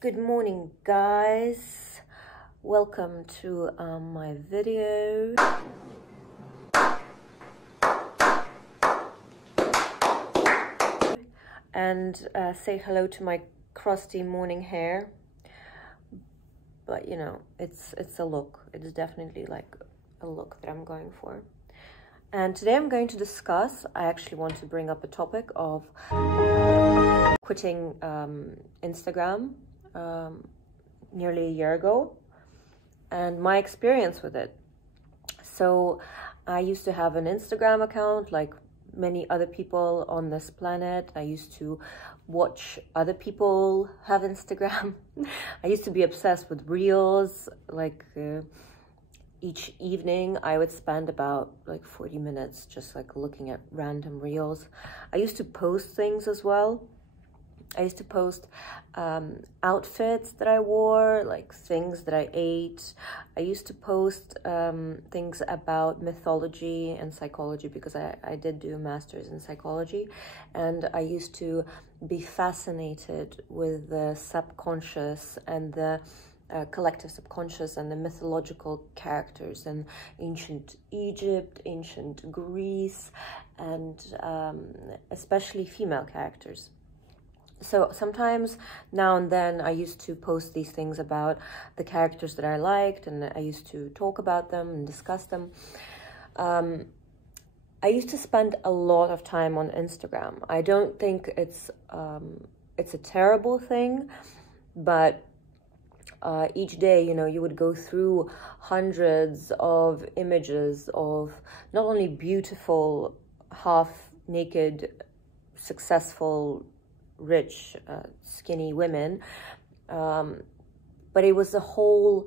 Good morning, guys. Welcome to my video. And say hello to my crusty morning hair. But you know, it's a look. It's definitely like a look that I'm going for. And today I'm going to discuss, I actually want to bring up a topic of quitting Instagram nearly a year ago and my experience with it. So I used to have an Instagram account like many other people on this planet. I used to watch other people have Instagram. I used to be obsessed with reels. Like each evening I would spend about like 40 minutes just like looking at random reels. I used to post things as well. I used to post outfits that I wore, like things that I ate. I used to post things about mythology and psychology because I did do a master's in psychology, and I used to be fascinated with the subconscious and the collective subconscious and the mythological characters in ancient Egypt, ancient Greece, and especially female characters. So sometimes now and then I used to post these things about the characters that I liked, and I used to talk about them and discuss them. I used to spend a lot of time on Instagram. I don't think it's a terrible thing, but each day, you know, you would go through hundreds of images of not only beautiful, half-naked, successful, rich, skinny women, but it was the whole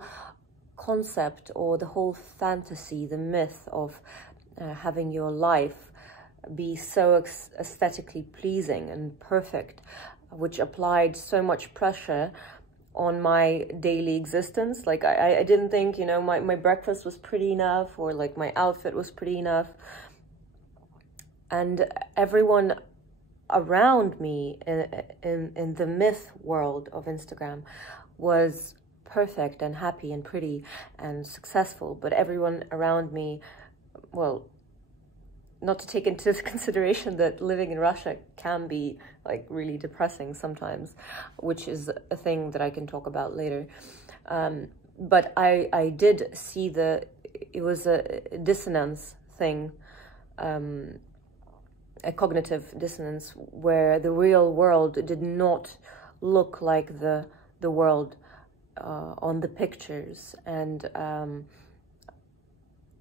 concept or the whole fantasy, the myth of having your life be so aesthetically pleasing and perfect, which applied so much pressure on my daily existence. Like I didn't think, you know, my breakfast was pretty enough, or like my outfit was pretty enough, and everyone around me in the myth world of Instagram was perfect and happy and pretty and successful. But everyone around me, well, not to take into consideration that living in Russia can be like really depressing sometimes, which is a thing that I can talk about later. But I did see it was a dissonance thing, a cognitive dissonance, where the real world did not look like the world on the pictures. And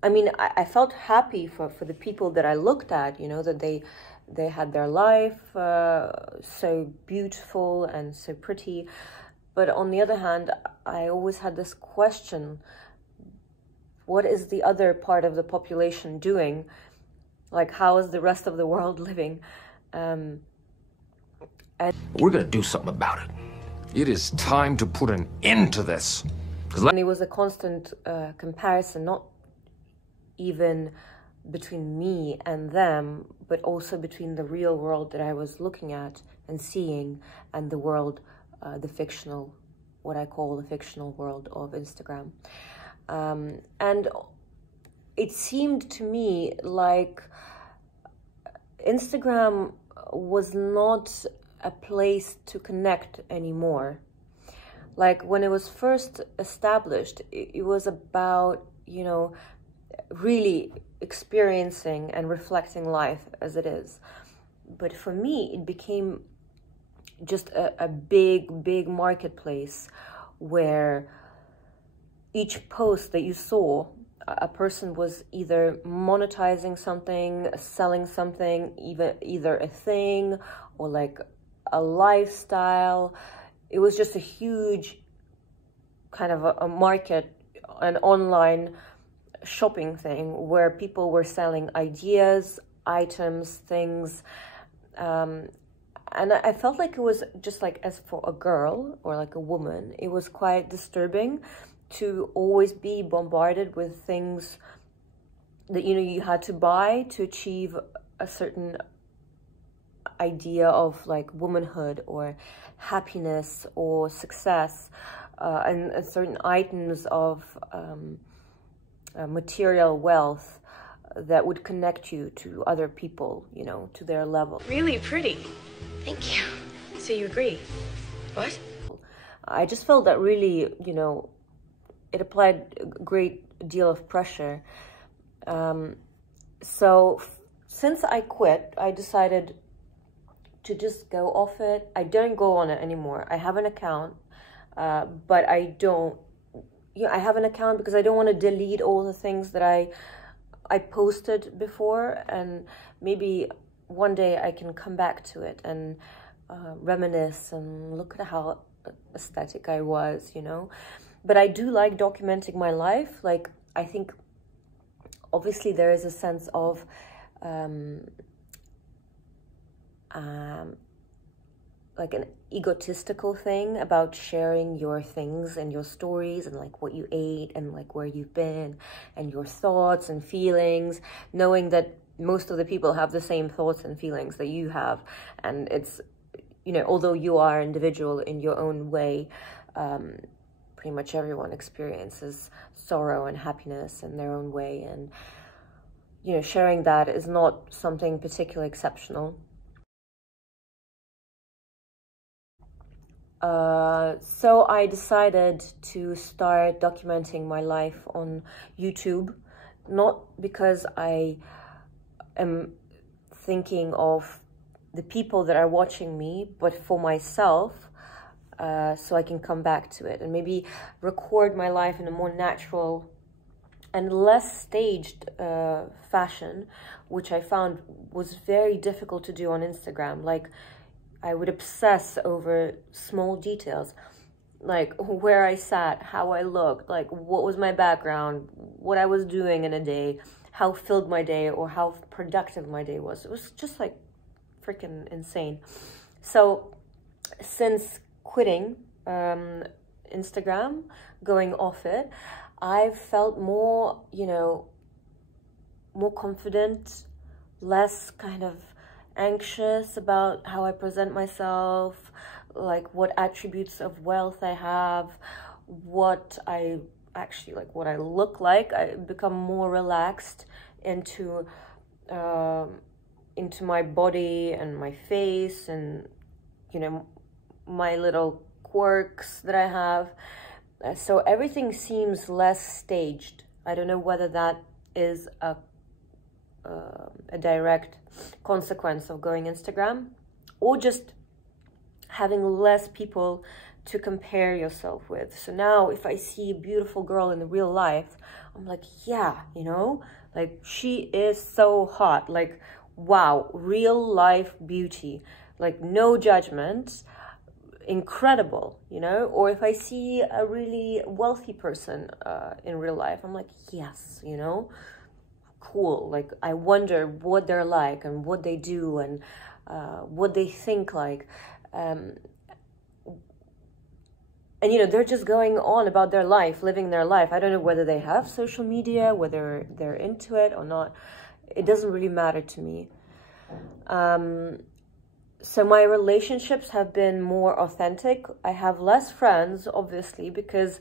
I mean, I felt happy for the people that I looked at, you know, that they had their life so beautiful and so pretty. But on the other hand, I always had this question: what is the other part of the population doing? Like, how is the rest of the world living? And we're gonna do something about it. It is time to put an end to this. And it was a constant comparison, not even between me and them, but also between the real world that I was looking at and seeing and the world, the fictional, what I call the fictional world of Instagram. And it seemed to me like Instagram was not a place to connect anymore. Like when it was first established, it was about, you know, really experiencing and reflecting life as it is. But for me, it became just a big marketplace where each post that you saw, a person was either monetizing something, selling something, either a thing or like a lifestyle. It was just a huge kind of a market, an online shopping thing where people were selling ideas, items, things. And I felt like it was just like, as for a girl or like a woman, it was quite disturbing to always be bombarded with things that, you know, you had to buy to achieve a certain idea of like womanhood or happiness or success, and certain items of material wealth that would connect you to other people, you know, to their level. Really pretty. Thank you. So you agree? What? I just felt that really, you know, it applied a great deal of pressure. So since I quit, I decided to just go off it. I don't go on it anymore. I have an account, but I don't, I have an account because I don't want to delete all the things that I posted before, and maybe one day I can come back to it and reminisce and look at how aesthetic I was, you know. But I do like documenting my life. Like, I think obviously there is a sense of like an egotistical thing about sharing your things and your stories and like what you ate and like where you've been and your thoughts and feelings, knowing that most of the people have the same thoughts and feelings that you have. And it's, you know, although you are individual in your own way, pretty much everyone experiences sorrow and happiness in their own way. And, you know, sharing that is not something particularly exceptional. So I decided to start documenting my life on YouTube, not because I am thinking of the people that are watching me, but for myself, so I can come back to it and maybe record my life in a more natural and less staged fashion, which I found was very difficult to do on Instagram. Like, I would obsess over small details, like where I sat, how I looked, like what was my background, what I was doing in a day, how filled my day or how productive my day was. It was just like freaking insane. So since quitting Instagram, going off it, I've felt more, you know, more confident, less kind of anxious about how I present myself, like what attributes of wealth I have, what I actually like, what I look like. I become more relaxed into my body and my face, and, you know, my little quirks that I have. So everything seems less staged. I don't know whether that is a direct consequence of going Instagram, or just having less people to compare yourself with. So now if I see a beautiful girl in the real life, I'm like, yeah, you know, like she is so hot, like, wow, real life beauty, like no judgment, incredible, you know. Or if I see a really wealthy person in real life, I'm like, yes, you know, cool. Like, I wonder what they're like and what they do and what they think like. And, you know, they're just going on about their life, living their life. I don't know whether they have social media, whether they're into it or not. It doesn't really matter to me. So my relationships have been more authentic. I have less friends, obviously, because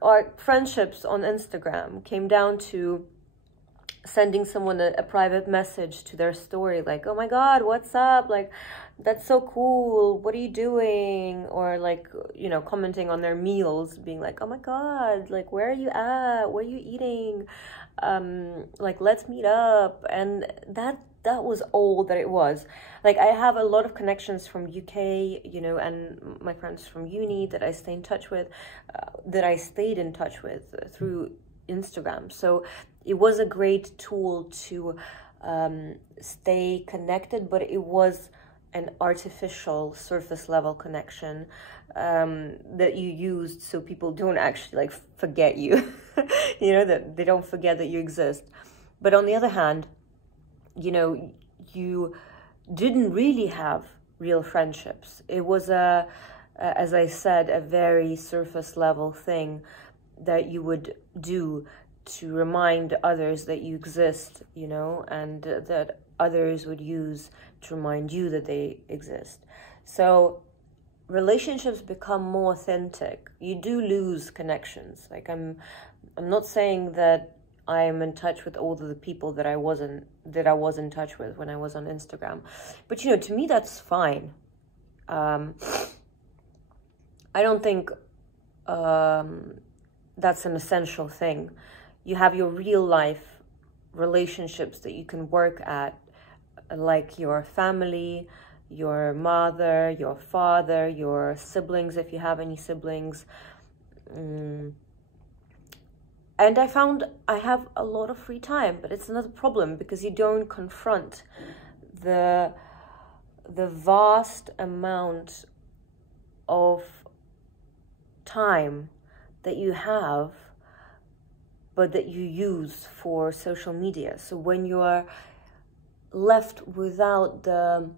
our friendships on Instagram came down to sending someone a private message to their story, like, oh my God, what's up? Like, that's so cool. What are you doing? Or like, you know, commenting on their meals, being like, oh my God, like, where are you at? What are you eating? Like, let's meet up. And that was all that it was. Like, I have a lot of connections from UK, you know, and my friends from uni that I stay in touch with, that I stayed in touch with through Instagram. So it was a great tool to stay connected, but it was an artificial surface level connection that you used so people don't actually like forget you, you know, that they don't forget that you exist. But on the other hand, you know, you didn't really have real friendships. It was as I said, a very surface level thing that you would do to remind others that you exist, you know, and that others would use to remind you that they exist. So relationships become more authentic. You do lose connections. Like I'm not saying that I am in touch with all of the people that I was in touch with when I was on Instagram. But to me that's fine. I don't think that's an essential thing. You have your real life relationships that you can work at, like your family, your mother, your father, your siblings, if you have any siblings. And I found I have a lot of free time, but it's another problem because you don't confront the vast amount of time that you have, but that you use for social media. So when you are left without the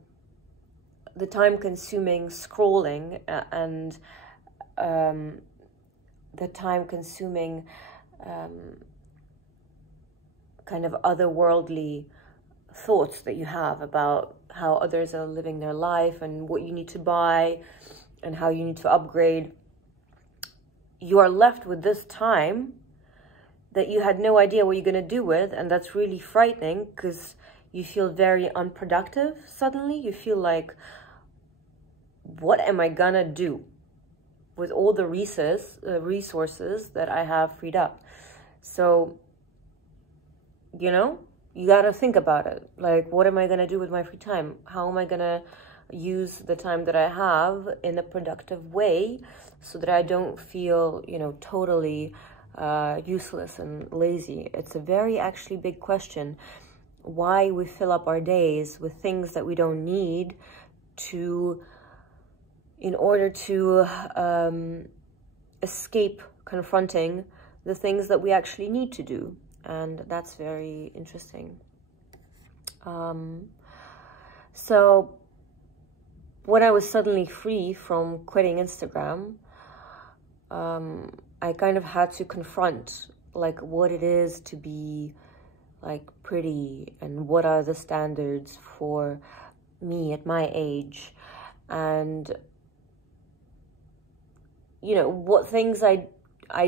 time-consuming scrolling and the time-consuming kind of otherworldly thoughts that you have about how others are living their life and what you need to buy and how you need to upgrade, you are left with this time that you had no idea what you're going to do with, and that's really frightening because you feel very unproductive suddenly. You feel like, what am I gonna do with all the resources that I have freed up? So, you gotta think about it. Like, what am I gonna do with my free time? How am I gonna use the time that I have in a productive way so that I don't feel, totally useless and lazy? It's a very actually big question. Why we fill up our days with things that we don't need in order to escape confronting the things that we actually need to do. And that's very interesting. So when I was suddenly free from quitting Instagram, I kind of had to confront like what it is to be like pretty and what are the standards for me at my age, and what things I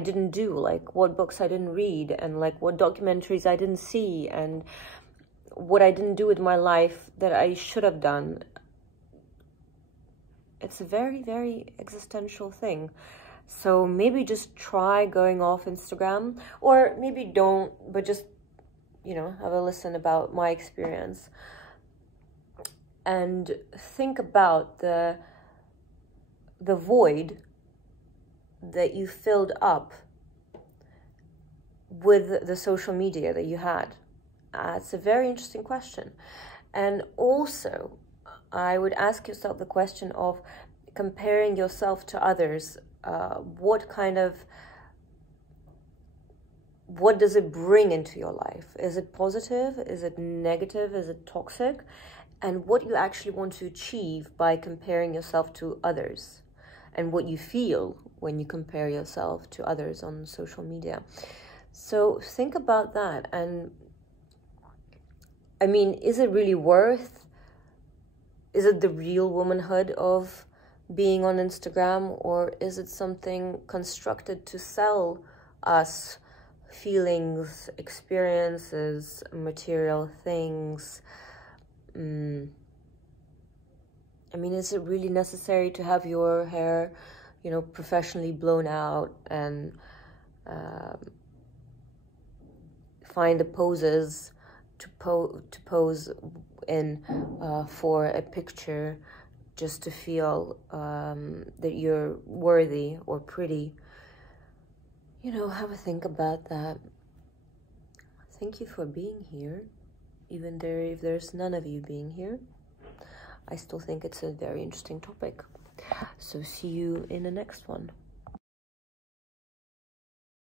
didn't do, like what books I didn't read, and like what documentaries I didn't see, and what I didn't do with my life that I should have done. It's a very, very existential thing. So maybe just try going off Instagram, or maybe don't, but just, have a listen about my experience and think about the void that you filled up with the social media that you had. It's a very interesting question. And also, I would ask yourself the question of comparing yourself to others. What does it bring into your life? Is it positive? Is it negative? Is it toxic? And what you actually want to achieve by comparing yourself to others, and what you feel when you compare yourself to others on social media. So think about that. And I mean, is it really is it the real womanhood of being on Instagram, or is it something constructed to sell us feelings, experiences, material things? I mean, is it really necessary to have your hair, professionally blown out and find the poses to pose in for a picture just to feel that you're worthy or pretty? Have a think about that. Thank you for being here. Even if there's none of you being here, I still think it's a very interesting topic. So see you in the next one.